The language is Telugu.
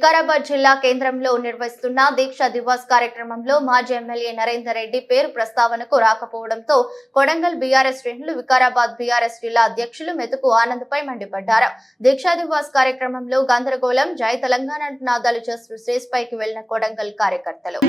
వికారాబాద్ జిల్లా కేంద్రంలో నిర్వహిస్తున్న దీక్ష దివాస్ కార్యక్రమంలో మాజీ ఎమ్మెల్యే నరేందర్ రెడ్డి పేరు ప్రస్తావనకు రాకపోవడంతో కొడంగల్ బీఆర్ఎస్ శ్రేణులు వికారాబాద్ బీఆర్ఎస్ జిల్లా అధ్యక్షులు మెతుకు ఆనందపై మండిపడ్డారు. దీక్ష దివాస్ కార్యక్రమంలో గందరగోళం, జై తెలంగాణ నాదాలు చేస్తూ స్టేజ్ పైకి వెళ్లిన కొడంగల్ కార్యకర్తలు